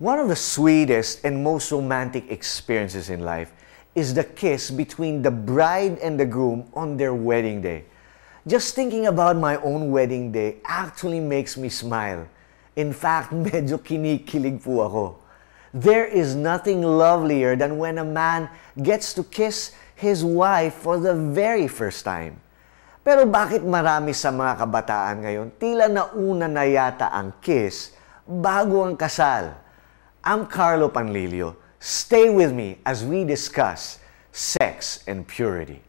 One of the sweetest and most romantic experiences in life is the kiss between the bride and the groom on their wedding day. Just thinking about my own wedding day actually makes me smile. In fact, medyo kinikilig po ako. There is nothing lovelier than when a man gets to kiss his wife for the very first time. Pero bakit marami sa mga kabataan ngayon tila nauna na yata ang kiss bago ang kasal? I'm Carlo Panlilio. Stay with me as we discuss sex and purity.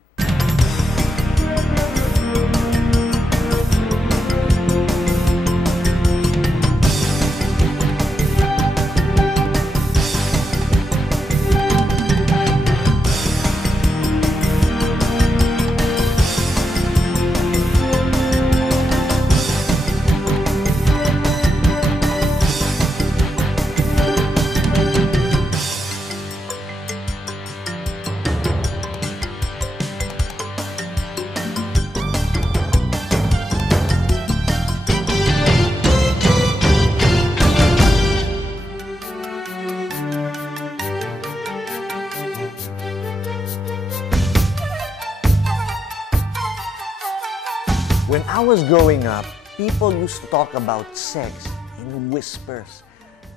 When I was growing up, people used to talk about sex in whispers.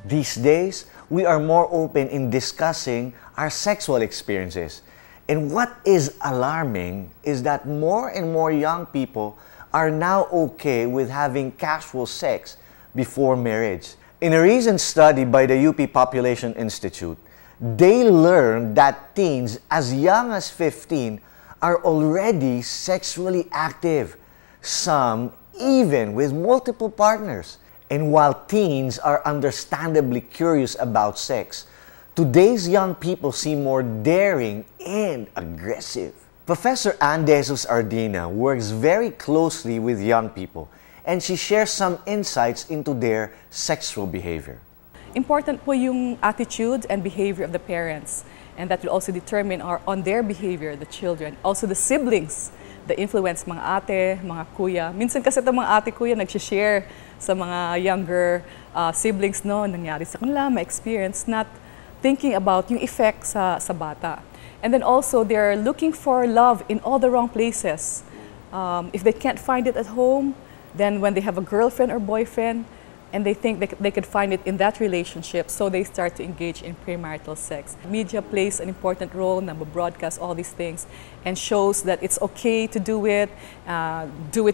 These days, we are more open in discussing our sexual experiences. And what is alarming is that more and more young people are now okay with having casual sex before marriage. In a recent study by the UP Population Institute, they learned that teens as young as 15 are already sexually active. Some even with multiple partners. And while teens are understandably curious about sex, today's young people seem more daring and aggressive. Professor Ardina works very closely with young people, and she shares some insights into their sexual behavior. Important po yung attitude and behavior of the parents, and that will also determine on their behavior, the children, also the siblings. The influence mga ate, mga kuya. Minsan kasi itong mga ate, kuya nag-share sa mga younger siblings, no, nangyari sa kanila, ma-experience, not thinking about yung effect sa bata. And then also, they're looking for love in all the wrong places. If they can't find it at home, then when they have a girlfriend or boyfriend, and they think they could find it in that relationship, so they start to engage in premarital sex. Media plays an important role, broadcast all these things, and shows that it's okay to do it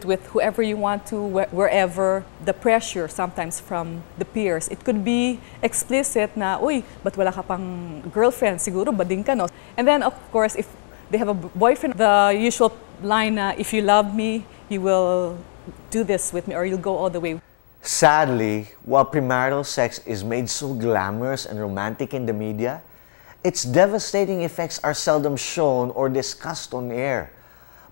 with whoever you want to, wherever. The pressure sometimes from the peers, it could be explicit na, uy, but wala ka pang girlfriend, siguro bading ka, no? And then of course, if they have a boyfriend, the usual line na, if you love me, you will do this with me, or you'll go all the way. Sadly, while premarital sex is made so glamorous and romantic in the media, its devastating effects are seldom shown or discussed on air.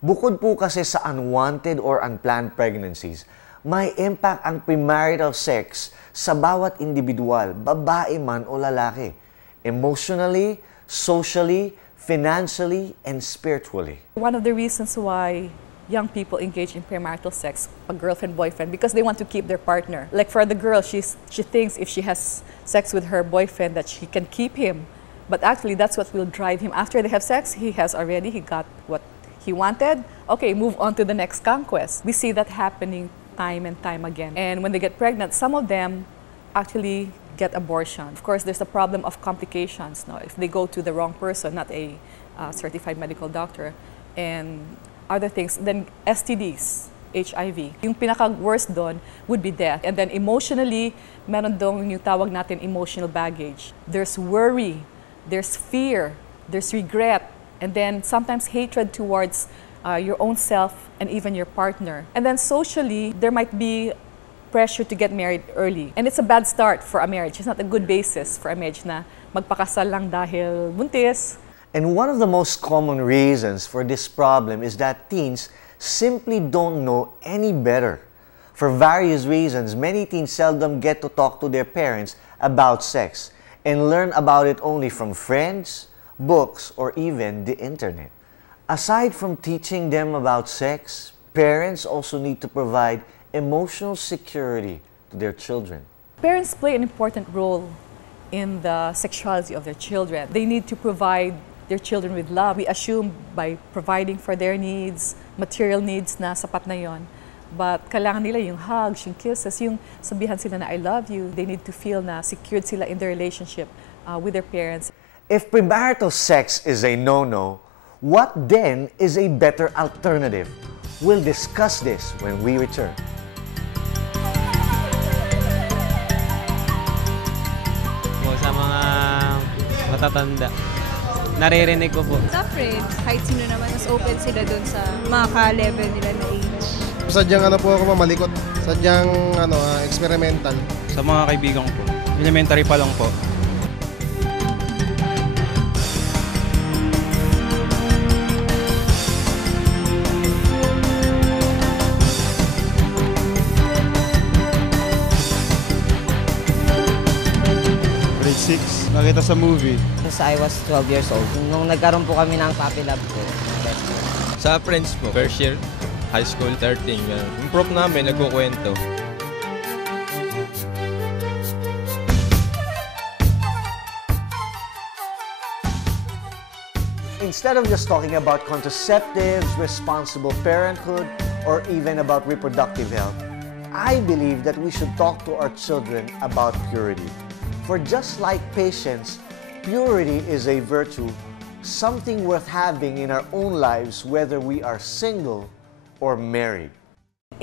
Bukod po kasi sa unwanted or unplanned pregnancies, may impact ang premarital sex sa bawat individual, babae man o lalaki, emotionally, socially, financially, and spiritually. One of the reasons why young people engage in premarital sex, a girlfriend, boyfriend, because they want to keep their partner. Like for the girl, she thinks if she has sex with her boyfriend that she can keep him. But actually, that's what will drive him. After they have sex, he got what he wanted. Okay, move on to the next conquest. We see that happening time and time again. And when they get pregnant, some of them actually get abortion. Of course, there's a problem of complications. No? If they go to the wrong person, not a certified medical doctor, and other things, then STDs, HIV. Yung pinaka-worst doon would be death. And then emotionally, meron doon yung tawag natin emotional baggage. There's worry, there's fear, there's regret, and then sometimes hatred towards your own self and even your partner. And then socially, there might be pressure to get married early. And it's a bad start for a marriage. It's not a good basis for a marriage na magpakasal lang dahil buntis. And one of the most common reasons for this problem is that teens simply don't know any better. For various reasons, many teens seldom get to talk to their parents about sex and learn about it only from friends, books, or even the internet. Aside from teaching them about sex, parents also need to provide emotional security to their children. Parents play an important role in the sexuality of their children. They need to provide their children with love. We assume by providing for their needs, material needs na sapat na yon. But kailangan nila yung hugs, yung kisses, yung sabihan sila na I love you. They need to feel na secured sila in their relationship with their parents. If premarital sex is a no-no, what then is a better alternative? We'll discuss this when we return. Sa mga matatanda, naririnig ko po. Sa friends, kahit sino naman, mas open sila dun sa mga ka-level nila na age. Sadyang po ako mamalikot, sadyang experimental. Sa mga kaibigan ko po, elementary pa lang po. Grade 6, nakita sa movie. Since I was 12 years old, nung nagkaroon po kami ng puppy love ko. Sa friends po, first year, high school, 13. Yung prof namin, nagkukwento. Instead of just talking about contraceptives, responsible parenthood, or even about reproductive health, I believe that we should talk to our children about purity. For just like patience, purity is a virtue, something worth having in our own lives, whether we are single or married.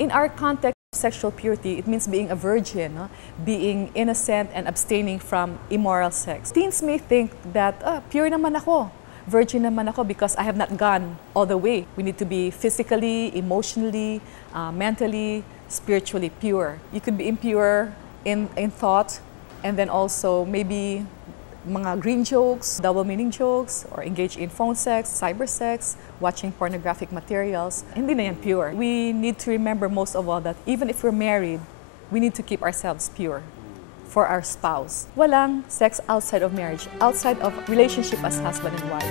In our context of sexual purity, it means being a virgin, no? Being innocent and abstaining from immoral sex. Teens may think that, pure naman ako, virgin naman ako because I have not gone all the way. We need to be physically, emotionally, mentally, spiritually pure. You could be impure in thought, and then also maybe mga green jokes, double meaning jokes, or engage in phone sex, cyber sex, watching pornographic materials. Hindi na yan pure. We need to remember most of all that even if we're married, we need to keep ourselves pure for our spouse. Walang sex outside of marriage, outside of relationship as husband and wife.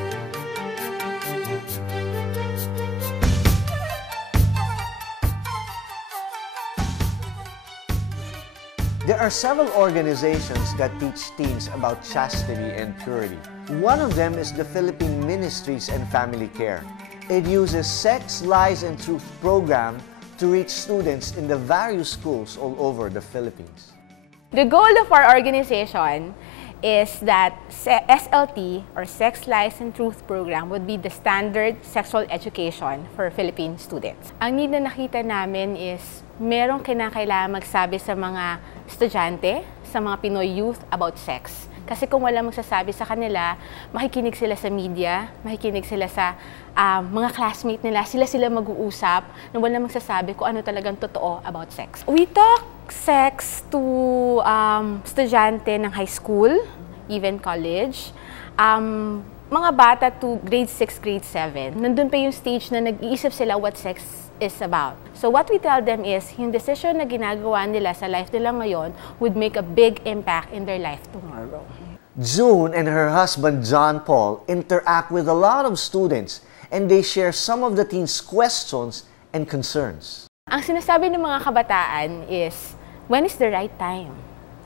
There are several organizations that teach teens about chastity and purity. One of them is the Philippine Ministries and Family Care. It uses Sex, Lies, and Truth program to reach students in the various schools all over the Philippines. The goal of our organization is that SLT, or Sex, Lies, and Truth program, would be the standard sexual education for Philippine students. Ang need na nakita namin is merong kinakailangan magsabi sa mga estudyante, sa mga Pinoy youth about sex. Kasi kung wala magsasabi sa kanila, makikinig sila sa media, makikinig sila sa mga classmate nila, sila mag-uusap na wala magsasabi kung ano talagang totoo about sex. We talk sex to estudyante ng high school, even college, mga bata to grade 6, grade 7. Nandun pa yung stage na nag-iisip sila what sex is about. So what we tell them is, yung decision na ginagawa nila sa life nila ngayon would make a big impact in their life tomorrow. Joan and her husband John Paul interact with a lot of students and they share some of the teens' questions and concerns. Ang sinasabi ng mga kabataan is, when is the right time?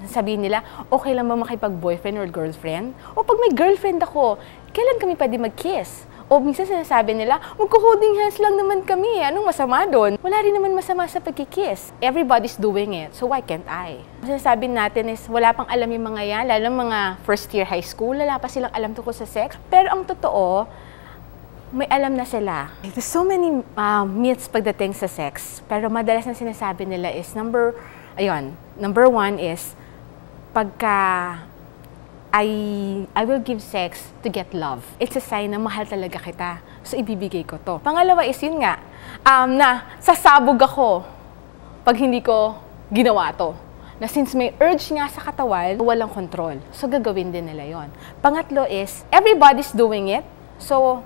Sabihin nila, okay lang ba makipag-boyfriend or girlfriend? O pag may girlfriend ako, kailan kami pwede mag-kiss? O minsan sinasabi nila, magko-holding hands lang naman kami. Anong masama doon? Wala rin naman masama sa pagkikiss. Everybody's doing it, so why can't I? Sinasabi natin is, wala pang alam yung mga yan, lalo mga first year high school, wala pa silang alam tungkol sa sex. Pero ang totoo, may alam na sila. There's so many myths pagdating sa sex, pero madalas na sinasabi nila is, number one is, pagka I will give sex to get love. It's a sign na mahal talaga kita. So, ibibigay ko to. Pangalawa is yun nga, na sasabog ako pag hindi ko ginawa to. Na since may urge nga sa katawan, walang control. So, gagawin din nila yon. Pangatlo is, everybody's doing it. So,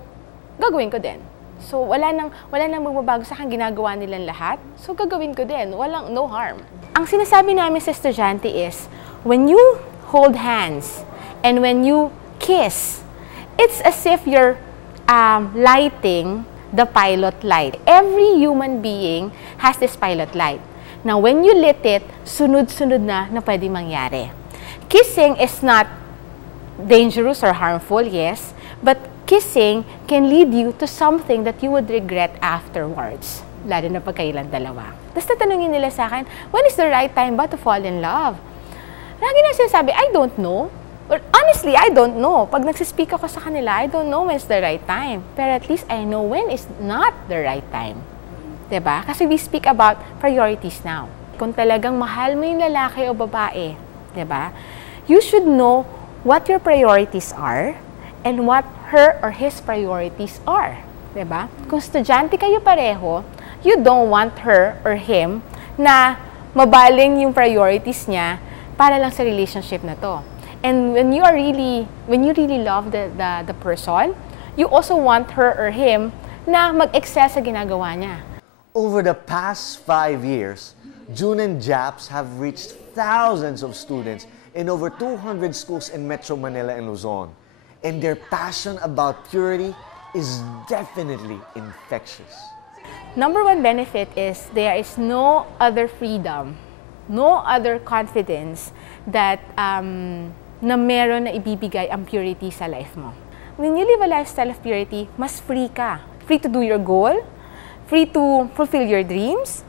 gagawin ko din. So, wala nang magbabago sa akin, ginagawa nilang lahat. So, gagawin ko din. No harm. Ang sinasabi namin sa estudyante is, when you hold hands, and when you kiss, it's as if you're lighting the pilot light. Every human being has this pilot light. Now, when you lit it, sunod-sunod na pwede mangyari. Kissing is not dangerous or harmful, yes, but kissing can lead you to something that you would regret afterwards, lalo na pag kailan dalawa. Tapos tatanungin nila sa akin, when is the right time ba to fall in love? Lagi na sinasabi, I don't know. Or honestly, I don't know. Pag nagsispeak ako sa kanila, I don't know when is the right time. Pero at least I know when is not the right time. Diba? Kasi we speak about priorities now. Kung talagang mahal mo yung lalaki o babae, diba? You should know what your priorities are and what her or his priorities are. Diba? Kung estudyante kayo pareho, you don't want her or him na mabaling yung priorities niya para lang sa relationship na to. And when you really love the person, you also want her or him na mag-excel sa ginagawa niya. Over the past 5 years, Joan and Japs have reached thousands of students in over 200 schools in Metro Manila and Luzon. And their passion about purity is definitely infectious. Number one benefit is there is no other freedom, no other confidence that na meron na ibibigay ang purity sa life mo. When you live a lifestyle of purity, mas free ka. Free to do your goal, free to fulfill your dreams,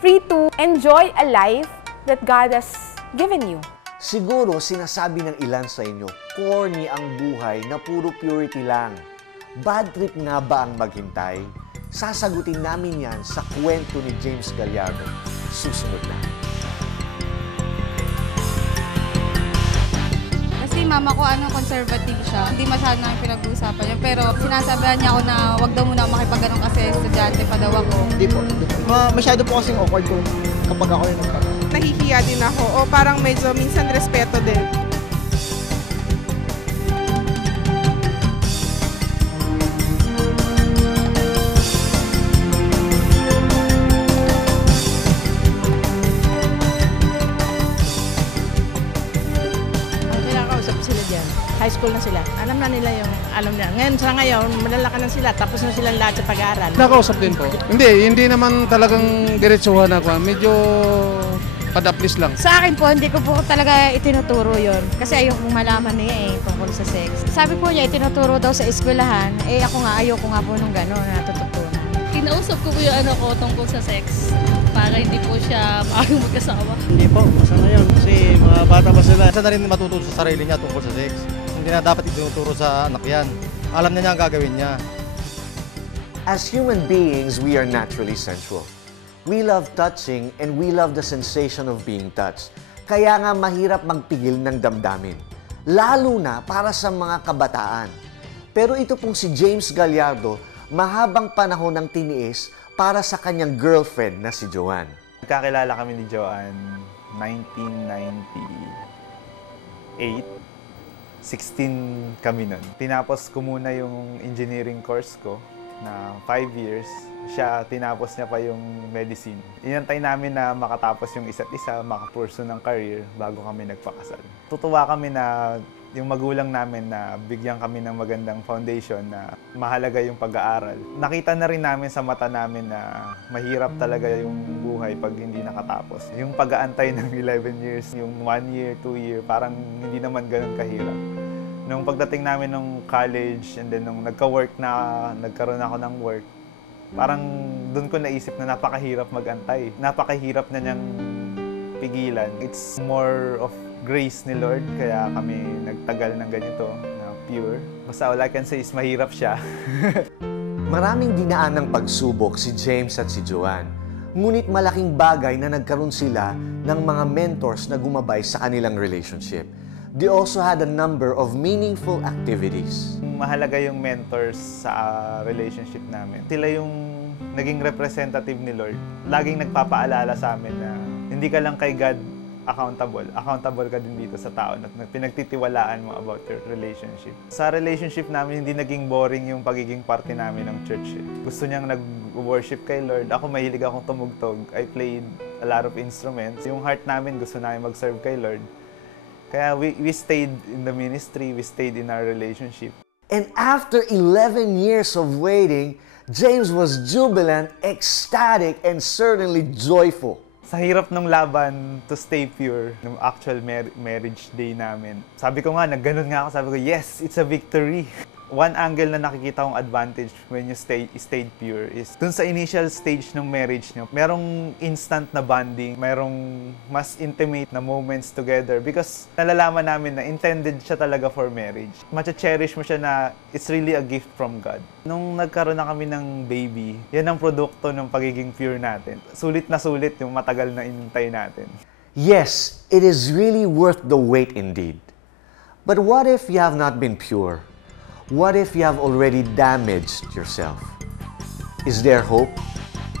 free to enjoy a life that God has given you. Siguro sinasabi ng ilan sa inyo, corny ang buhay na puro purity lang. Bad trip nga ba ang maghintay? Sasagutin namin yan sa kwento ni James Gallardo. Susunod na. Kasi mama ko, conservative siya. Hindi masyado namin pinag-uusapan niya. Pero sinasabihan niya ako na wag daw muna makipag-ganong kasi estudyante pa daw ako. Hindi po. Masyado po kasing awkward ko kapag ako yung nagtanong. Nahihiya din ako o parang medyo minsan respeto din. Kinakausap sila dyan. High school na sila. Alam na nila yung alam nila. Ngayon, sa ngayon, malalaki na sila. Tapos na silang lahat sa pag-aaral. Nakausap din po. Hindi naman talagang diretsuhan ako. Medyo padaplis lang. Sa akin po, hindi ko po talaga itinuturo yon kasi ayoko malaman niya tungkol sa sex. Sabi po niya, itinuturo daw sa eskwelahan. Ako nga, ayoko nga po nung gano'n natututunan. Kinausap ko po yung ko tungkol sa sex para hindi po siya maagang magkasawa. Hindi po, basta ngayon kasi mga bata pa sila. Isa na rin matututo sa sarili niya tungkol sa sex. Hindi na dapat itinuturo sa anak yan. Alam na niya ang gagawin niya. As human beings, we are naturally sensual. We love touching and we love the sensation of being touched. Kaya nga mahirap magpigil ng damdamin. Lalo na para sa mga kabataan. Pero ito pong si James Gallardo, mahabang panahon ng tiniis para sa kanyang girlfriend na si Joan. Nagkakilala kami ni Joan 1998. 16 kami nun. Tinapos ko muna yung engineering course ko na 5 years. Siya, tinapos niya pa yung medicine. Inantay namin na makatapos yung isa't isa, makapurso ng career bago kami nagpakasal. Tutuwa kami na yung magulang namin na bigyan kami ng magandang foundation na mahalaga yung pag-aaral. Nakita na rin namin sa mata namin na mahirap talaga yung buhay pag hindi nakatapos. Yung pag-aantay ng 11 years, yung 1 year, 2 year, parang hindi naman ganun kahirap. Nung pagdating namin ng college and then nung nagka-work na, nagkaroon ako ng work, parang doon ko naisip na napakahirap mag-antay. Napakahirap na niyang pigilan. It's more of grace ni Lord, kaya kami nagtagal ng ganito na pure. Basta all I can say is mahirap siya. Maraming dinaan ng pagsubok si James at si Joan. Ngunit malaking bagay na nagkaroon sila ng mga mentors na gumabay sa kanilang relationship. They also had a number of meaningful activities. Mahalaga yung mentors sa relationship namin. Sila yung naging representative ni Lord. Laging nagpapaalala sa amin na hindi ka lang kay God accountable. Accountable ka din dito sa tao na pinagtitiwalaan mo about your relationship. Sa relationship namin, hindi naging boring yung pagiging parte namin ng church. Gusto niyang nag-worship kay Lord. Ako mahilig akong tumugtog. I played a lot of instruments. Yung heart namin, gusto namin mag-serve kay Lord. Kaya we stayed in the ministry, we stayed in our relationship. And after 11 years of waiting, James was jubilant, ecstatic, and certainly joyful. Sa hirap ng laban to stay pure, ng actual marriage day namin. Sabi ko nga, nagganon nga ako, sabi ko, yes, it's a victory. One angle na nakikita kong advantage when you stayed pure is dun sa initial stage ng marriage nyo, merong instant na bonding, merong mas intimate na moments together because nalalaman namin na intended siya talaga for marriage. Macha-cherish mo siya na it's really a gift from God. Nung nagkaroon na kami ng baby, yan ang produkto ng pagiging pure natin. Sulit na sulit yung matagal na inintay natin. Yes, it is really worth the wait indeed. But what if you have not been pure? What if you have already damaged yourself? Is there hope?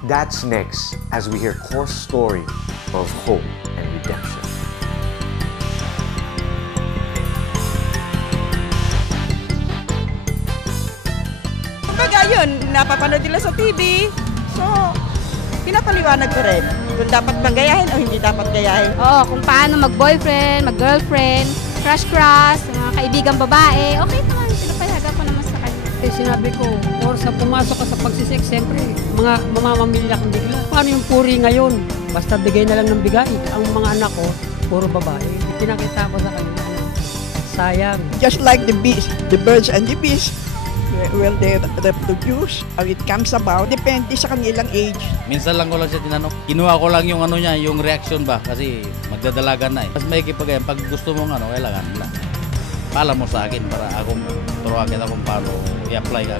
That's next as we hear Cor's story of hope and redemption. Kumbaga yun, napapanood nila sa TV. So, pinapaliwanag ko rin kung dapat bang gayahin o hindi dapat gayahin. Oo, kung paano mag-boyfriend, mag-girlfriend, crush-crush, mga kaibigang babae, okay naman, pinapayagan ko naman sa kanya. Sinabi ko, or sa pumasok ka sa pagsisex, siyempre, mga mamamamilya kang bigla. Paano yung puri ngayon? Basta bigay na lang ng bigay. Ang mga anak ko, puro babae. Pinakita ko sa kanila, sayang. Just like the bees, the birds and the bees, well, they reproduce, how it comes about, depende sa kanilang age. Minsan lang ko lang siya tinanong. Kinuha ko lang yung ano niya, yung reaction ba, kasi magdadalagan na eh. Mas may kipagayan, pag gusto mong ano, kailangan lang. Pala mo sa akin para akong turuan kita kung paano i-apply ka.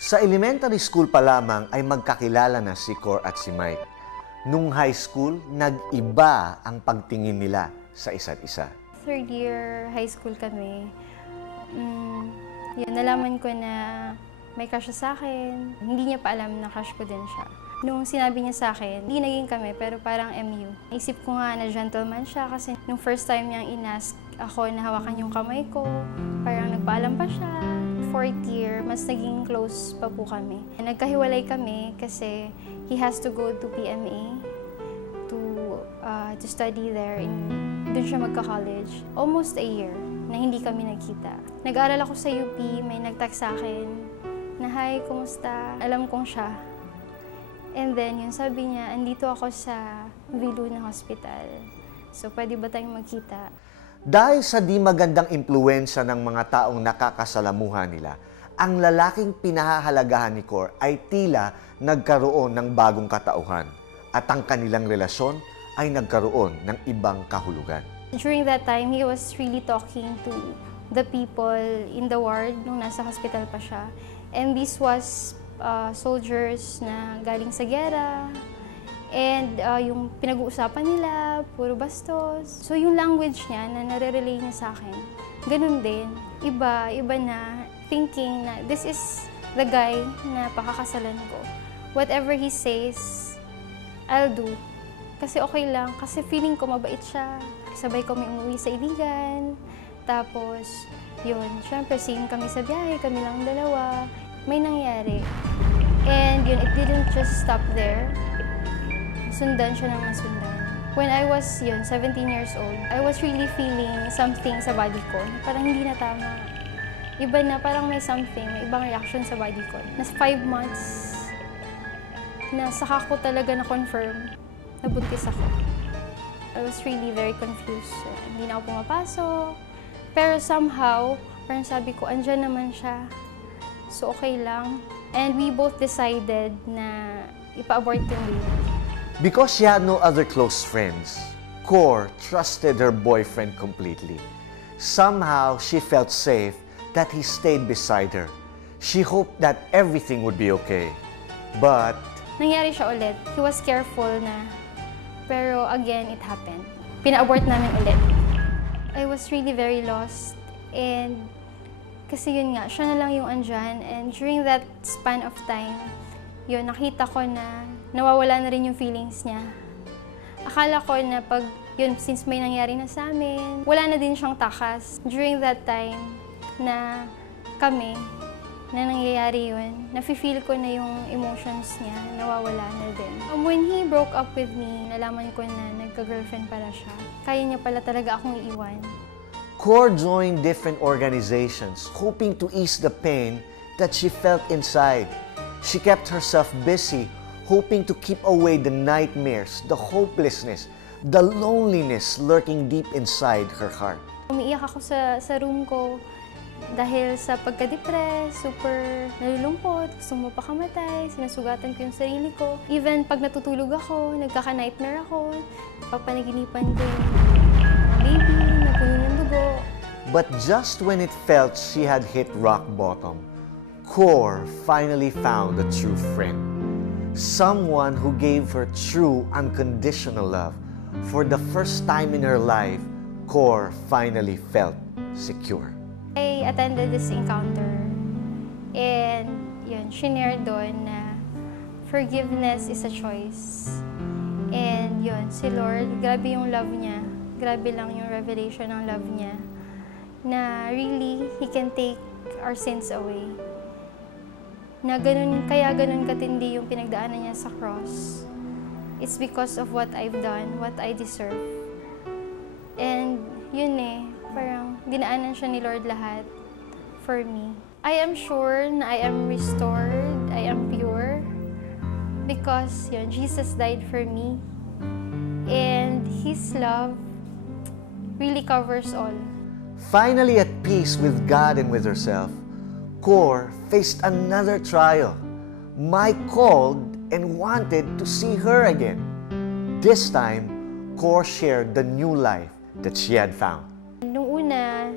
Sa elementary school pa lamang ay magkakilala na si Cor at si Mike. Nung high school, nag-iba ang pagtingin nila sa isa't isa. Third year high school kami, yun, nalaman ko na may crush siya sa akin. Hindi niya pa alam na crush ko din siya. Nung sinabi niya sa akin, hindi naging kami, pero parang MU. Naisip ko nga na gentleman siya kasi nung first time niyang inask ako na hawakan yung kamay ko, parang nagpaalam pa siya. Fourth year, mas naging close pa po kami. Nagkahiwalay kami kasi he has to go to PMA to study there. Doon siya magka-college. Almost a year na hindi kami nagkita. Nag-aaral ako sa UP, may nag-text sa akin na, "Hi, kumusta?" Alam kong siya. And then, yun sabi niya, "Andito ako sa Viluna Hospital. So, pwede ba tayong magkita?" Dahil sa di magandang impluwensya ng mga taong nakakasalamuhan nila, ang lalaking pinahahalagahan ni Cor ay tila nagkaroon ng bagong katauhan at ang kanilang relasyon ay nagkaroon ng ibang kahulugan. During that time, he was really talking to the people in the ward nung nasa hospital pa siya. And this was soldiers na galing sa gera. And yung pinag-uusapan nila, puro bastos. So yung language niya na nare-relay niya sa akin, ganun din. Iba na thinking na this is the guy na pakakasalan ko. Whatever he says, I'll do. Kasi okay lang, kasi feeling ko mabait siya. Sabay kami umuwi sa Iligan. Tapos, yun, syempre same kami sa biyahe, kami lang dalawa. May nangyari. And yun, it didn't just stop there. Sundan siya ng masundan. When I was 17 years old, I was really feeling something sa body ko. Parang hindi na tama. Iba na, parang may something, may ibang reaction sa body ko. Nas 5 months, na saka ko talaga na-confirm na buntis ako. I was really very confused. Hindi na ako pumapasok. Pero somehow, parang sabi ko, andyan naman siya. So okay lang. And we both decided na ipa-abort yung baby. Because she had no other close friends, Cor trusted her boyfriend completely. Somehow, she felt safe that he stayed beside her. She hoped that everything would be okay. But nangyari siya ulit. He was careful na. Pero again, it happened. Pina-abort namin ulit. I was really very lost. And kasi yun nga, siya na lang yung andyan. And during that span of time, yun, nakita ko na nawawala na rin yung feelings niya. Akala ko na pag, yun, since may nangyari na sa amin, wala na din siyang takas. During that time na kami, na nangyayari yun, nafe-feel ko na yung emotions niya, nawawala na din. When he broke up with me, nalaman ko na nagka-girlfriend pala siya. Kaya niya pala talaga akong iiwan. Cor joined different organizations, hoping to ease the pain that she felt inside. She kept herself busy, hoping to keep away the nightmares, the hopelessness, the loneliness lurking deep inside her heart. Umiiyak ako sa room ko dahil sa pagka-depress, super nalulungkot, gusto mo pakamatay, sinasugatan ko yung sarili ko. Even pag natutulog ako, nagkaka-nightmare ako, papanaginipan ko yung baby na puno ng dugo. But just when it felt she had hit rock bottom, Cor finally found a true friend. Someone who gave her true, unconditional love. For the first time in her life, Cor finally felt secure. I attended this encounter and yun, shinare doon na forgiveness is a choice. And yun, si Lord, grabe yung love niya. Grabe lang yung revelation ng love niya. Na really, He can take our sins away. Na ganun, kaya ganun katindi yung pinagdaanan niya sa cross. It's because of what I've done, what I deserve. And yun parang dinaanan siya ni Lord lahat for me. I am sure na I am restored, I am pure, because yun, Jesus died for me. And His love really covers all. Finally at peace with God and with herself, Cor faced another trial. Mike called and wanted to see her again. This time, Cor shared the new life that she had found. Nung una,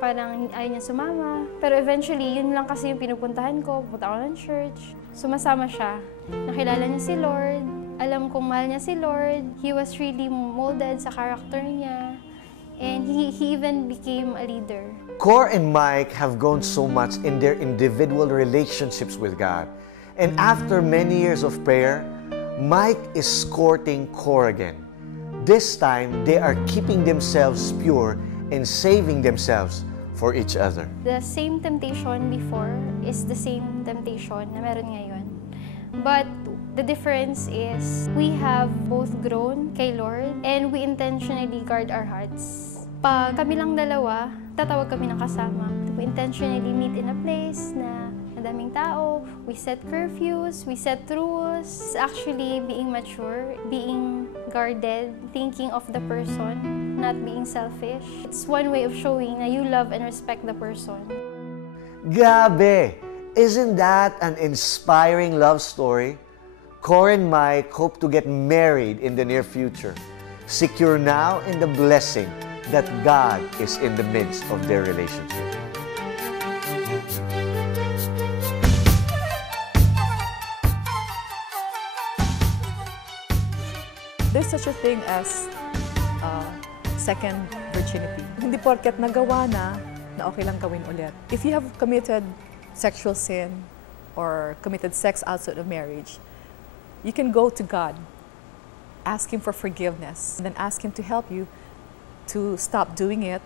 parang ayaw niya sumama. Pero eventually, yun lang kasi yung pinupuntahan ko. Pupunta ako ng church. Sumasama siya. Nakilala niya si Lord. Alam kong mahal niya si Lord. He was really molded sa character niya. And he even became a leader. Cor and Mike have grown so much in their individual relationships with God. And after many years of prayer, Mike is courting Cor again. This time, they are keeping themselves pure and saving themselves for each other. The same temptation before is the same temptation na meron ngayon. But the difference is we have both grown kay Lord and we intentionally guard our hearts. Pag kami lang dalawa, tatawag kami ng kasama. We intentionally meet in a place na madaming tao. We set curfews, we set rules. It's actually being mature, being guarded, thinking of the person, not being selfish. It's one way of showing na you love and respect the person. Grabe! Isn't that an inspiring love story? Cor and Mike hope to get married in the near future, secure now in the blessing that God is in the midst of their relationship. There's such a thing as second virginity. Hindi porket nagawa na okay lang gawin ulit. If you have committed sexual sin or committed sex outside of marriage, you can go to God, ask Him for forgiveness, and then ask Him to help you to stop doing it.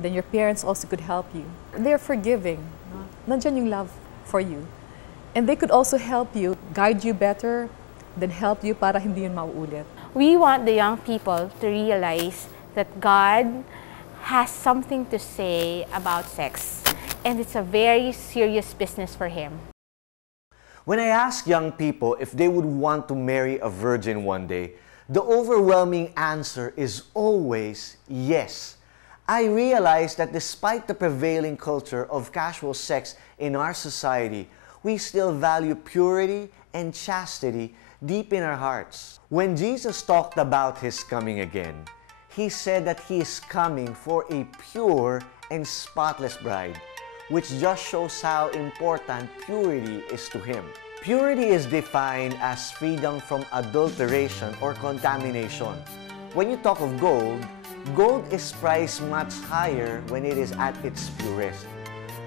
Then your parents also could help you. They're forgiving. Nandyan yung love for you. And they could also help you, guide you better, then help you para hindi yun mauulit. We want the young people to realize that God has something to say about sex, and it's a very serious business for Him. When I ask young people if they would want to marry a virgin one day, the overwhelming answer is always yes. I realize that despite the prevailing culture of casual sex in our society, we still value purity and chastity deep in our hearts. When Jesus talked about His coming again, He said that He is coming for a pure and spotless bride, which just shows how important purity is to Him. Purity is defined as freedom from adulteration or contamination. When you talk of gold, gold is priced much higher when it is at its purest.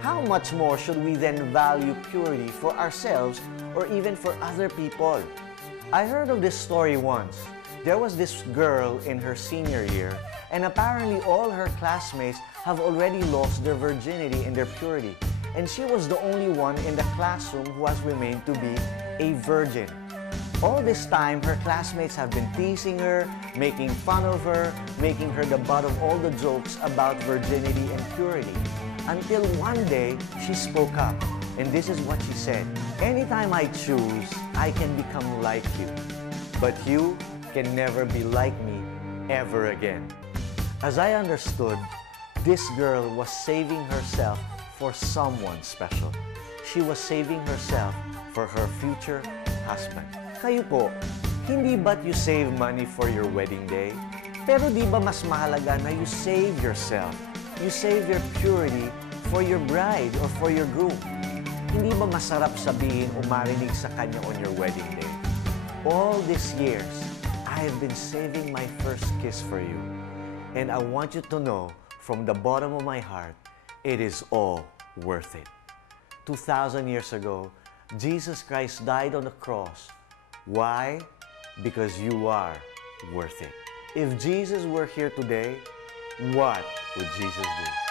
How much more should we then value purity for ourselves or even for other people? I heard of this story once. There was this girl in her senior year, and apparently all her classmates have already lost their virginity and their purity. And she was the only one in the classroom who has remained to be a virgin. All this time, her classmates have been teasing her, making fun of her, making her the butt of all the jokes about virginity and purity. Until one day, she spoke up, and this is what she said. Anytime I choose, I can become like you. But you can never be like me ever again. As I understood, this girl was saving herself for someone special. She was saving herself for her future husband. Kayo po, hindi ba't you save money for your wedding day? Pero di ba mas mahalaga na you save yourself? You save your purity for your bride or for your groom. Hindi ba masarap sabihin o marinig sa kanya on your wedding day? All these years, I have been saving my first kiss for you. And I want you to know, from the bottom of my heart, it is all worth it. 2,000 years ago, Jesus Christ died on the cross. Why? Because you are worth it. If Jesus were here today, what would Jesus do?